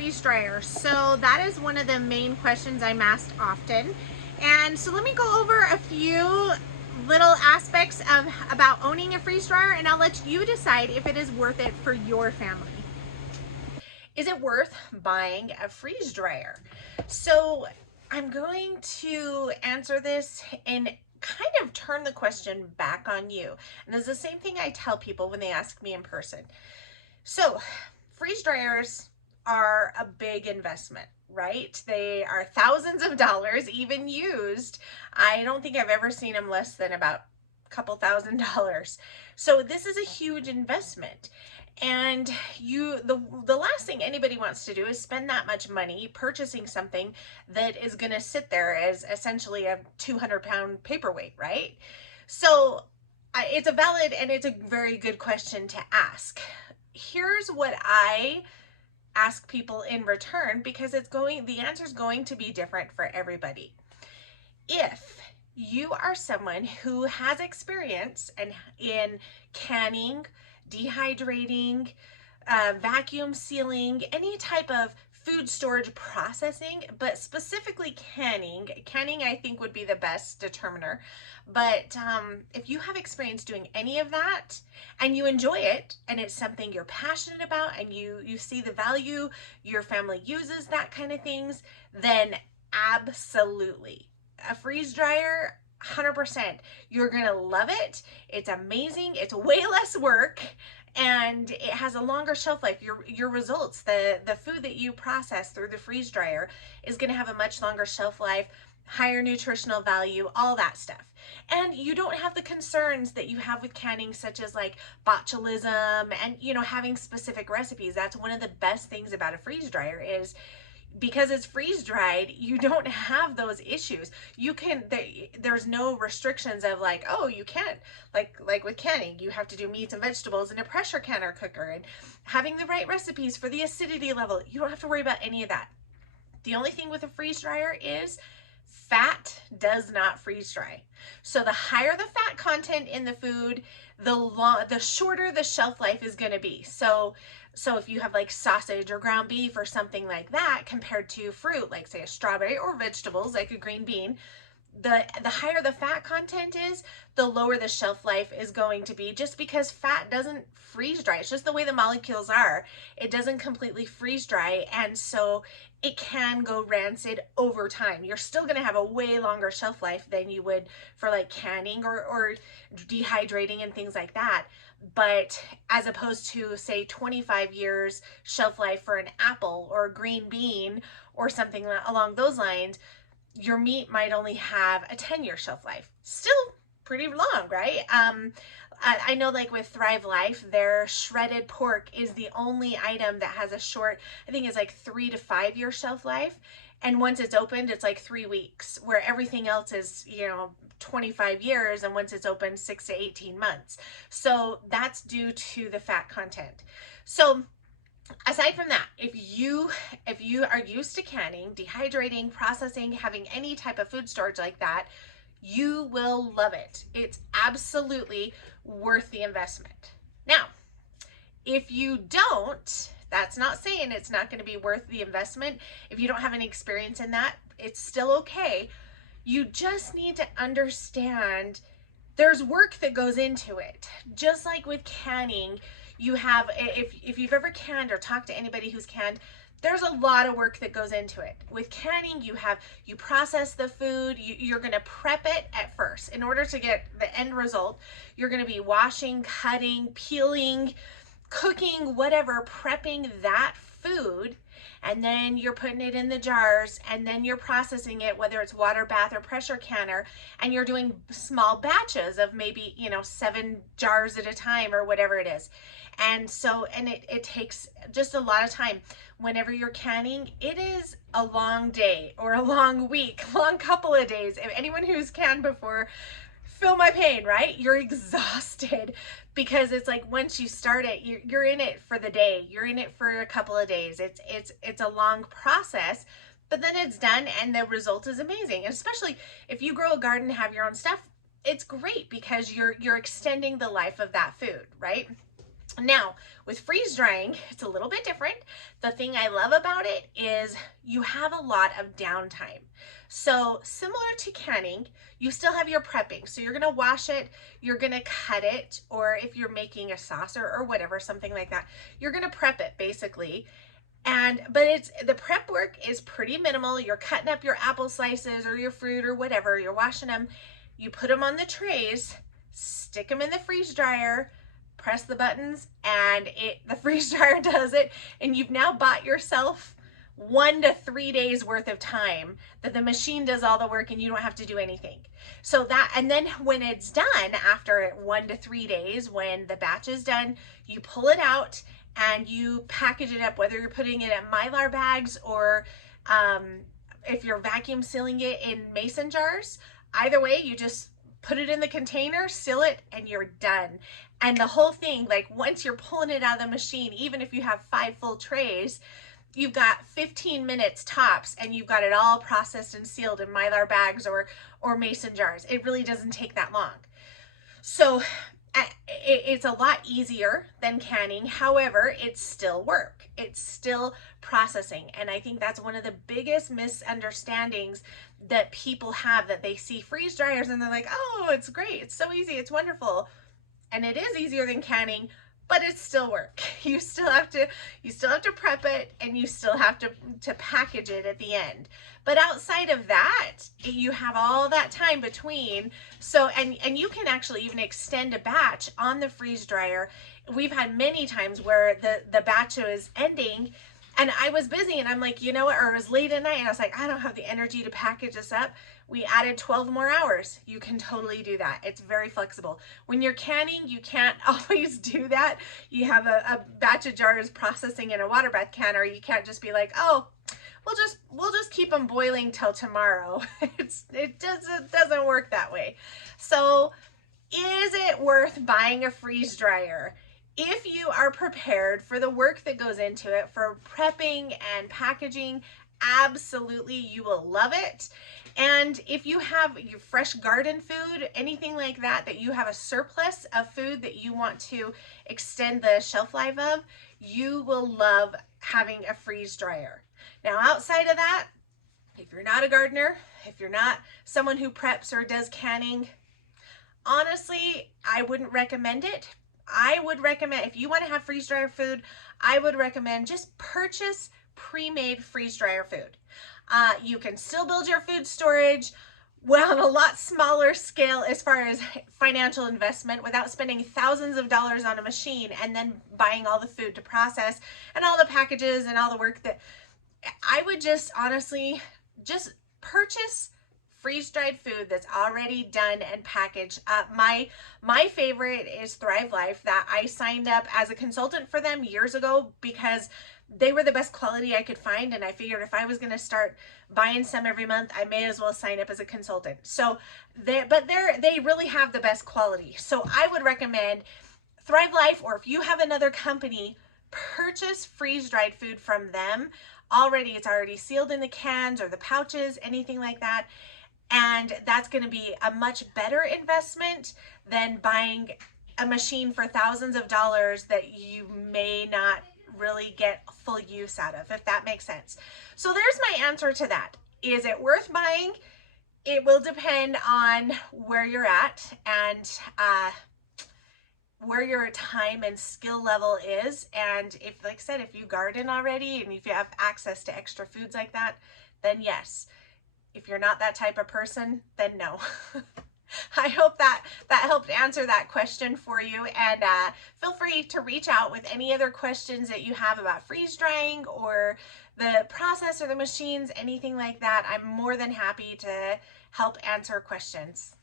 freeze dryer? So that is one of the main questions I'm asked often. And so let me go over a few little aspects of about owning a freeze dryer, and I'll let you decide if it is worth it for your family. Is it worth buying a freeze dryer? So I'm going to answer this and kind of turn the question back on you. And it's the same thing I tell people when they ask me in person. So freeze dryers are a big investment, right? They are thousands of dollars, even used. I don't think I've ever seen them less than about a couple $1,000s. So this is a huge investment. And the last thing anybody wants to do is spend that much money purchasing something that is going to sit there as essentially a 200-pound paperweight, right? So it's a valid and it's a very good question to ask. Here's what I ask people in return, because the answer is going to be different for everybody. If you are someone who has experience in canning, dehydrating, vacuum sealing, any type of food storage processing, but specifically canning I think would be the best determiner. But if you have experience doing any of that and you enjoy it and it's something you're passionate about and you see the value, your family uses that kind of things, then absolutely. A freeze dryer, 100%. You're gonna love it. It's amazing. It's way less work and it has a longer shelf life. Your results, the food that you process through the freeze dryer is gonna have a much longer shelf life, higher nutritional value, all that stuff. And you don't have the concerns that you have with canning, such as like botulism and having specific recipes. That's one of the best things about a freeze dryer is because it's freeze dried, you don't have those issues. You can, there's no restrictions of like, oh, you can't, like with canning, you have to do meats and vegetables in a pressure canner cooker and having the right recipes for the acidity level. You don't have to worry about any of that. The only thing with a freeze dryer is fat does not freeze dry. So the higher the fat content in the food, the shorter the shelf life is going to be. So if you have like sausage or ground beef or something like that compared to fruit, like say a strawberry, or vegetables like a green bean, the higher the fat content is, the lower the shelf life is going to be, just because fat doesn't freeze dry. It's just the way the molecules are. It doesn't completely freeze dry, and so it can go rancid over time. You're still going to have a way longer shelf life than you would for like canning or dehydrating and things like that. But as opposed to say 25 years shelf life for an apple or a green bean or something along those lines, your meat might only have a 10-year shelf life. Still pretty long, right? I know like with Thrive Life, their shredded pork is the only item that has a short, I think it's like 3 to 5 year shelf life. And once it's opened, it's like 3 weeks, where everything else is, 25 years. And once it's opened, 6 to 18 months. So that's due to the fat content. So aside from that, if you are used to canning, dehydrating, processing, having any type of food storage like that, you will love it. It's absolutely worth the investment. Now, if you don't, that's not saying it's not going to be worth the investment. If you don't have any experience in that, it's still okay. You just need to understand there's work that goes into it. Just like with canning, you have, if you've ever canned or talked to anybody who's canned, there's a lot of work that goes into it. With canning, you process the food, you're gonna prep it at first. In order to get the end result, you're gonna be washing, cutting, peeling, cooking, whatever, prepping that food, and then you're putting it in the jars, and then you're processing it, whether it's water bath or pressure canner, and you're doing small batches of maybe 7 jars at a time or whatever it is. And so, and it takes just a lot of time. Whenever you're canning, it is a long day or a long week, long couple of days. If anyone who's canned before, feel my pain, right? You're exhausted because it's like once you start it, you're in it for the day. You're in it for a couple of days. It's a long process, but then it's done and the result is amazing. And especially if you grow a garden, have your own stuff, it's great because you're extending the life of that food, right? Now, with freeze drying, it's a little bit different. The thing I love about it is you have a lot of downtime. So similar to canning, you still have your prepping. So you're gonna wash it, you're gonna cut it, or if you're making a sauce or whatever, something like that, you're gonna prep it basically. But it's the prep work is pretty minimal. You're cutting up your apple slices or your fruit or whatever, you're washing them, you put them on the trays, stick them in the freeze dryer, press the buttons, and the freeze dryer does it, and you've now bought yourself 1 to 3 days worth of time that the machine does all the work and you don't have to do anything. So that, and then when it's done, after 1 to 3 days, when the batch is done, you pull it out and you package it up, whether you're putting it in Mylar bags or if you're vacuum sealing it in mason jars. Either way, you just put it in the container, seal it, and you're done. And the whole thing, like once you're pulling it out of the machine, even if you have 5 full trays, you've got 15 minutes tops and you've got it all processed and sealed in Mylar bags or mason jars. It really doesn't take that long. So it's a lot easier than canning. However, it's still work. It's still processing. And I think that's one of the biggest misunderstandings that people have, that they see freeze dryers and they're like, oh, it's great. It's so easy. It's wonderful. And it is easier than canning, but it's still work. You still have to prep it, and you still have to package it at the end. But outside of that, you have all that time between. So, and you can actually even extend a batch on the freeze dryer. We've had many times where the batch is ending and I was busy and I'm like, you know what, or it was late at night and I was like, I don't have the energy to package this up. We added 12 more hours. You can totally do that. It's very flexible. When you're canning, you can't always do that. You have a batch of jars processing in a water bath can, or you can't just be like, oh, we'll just keep them boiling till tomorrow. It doesn't work that way. So is it worth buying a freeze dryer? If you are prepared for the work that goes into it, for prepping and packaging, absolutely, you will love it. And if you have your fresh garden food, anything like that, that you have a surplus of food that you want to extend the shelf life of, you will love having a freeze dryer. Now, outside of that, if you're not a gardener, if you're not someone who preps or does canning, honestly, I wouldn't recommend it. I would recommend, if you want to have freeze dryer food, I would recommend just purchase pre-made freeze dryer food. You can still build your food storage, well, on a lot smaller scale as far as financial investment, without spending thousands of dollars on a machine and then buying all the food to process and all the packages and all the work. That I would just honestly just purchase freeze-dried food that's already done and packaged. My favorite is Thrive Life, that I signed up as a consultant for them years ago because they were the best quality I could find, and I figured if I was going to start buying some every month, I may as well sign up as a consultant. So they really have the best quality. So I would recommend Thrive Life, or if you have another company, purchase freeze-dried food from them. It's already sealed in the cans or the pouches, anything like that. And that's going to be a much better investment than buying a machine for thousands of dollars that you may not really get full use out of, if that makes sense. So there's my answer to that. Is it worth buying? It will depend on where you're at and where your time and skill level is. And if, like I said, if you garden already and if you have access to extra foods like that, then yes. If you're not that type of person, then no. I hope that helped answer that question for you. And feel free to reach out with any other questions that you have about freeze drying or the process or the machines, anything like that. I'm more than happy to help answer questions.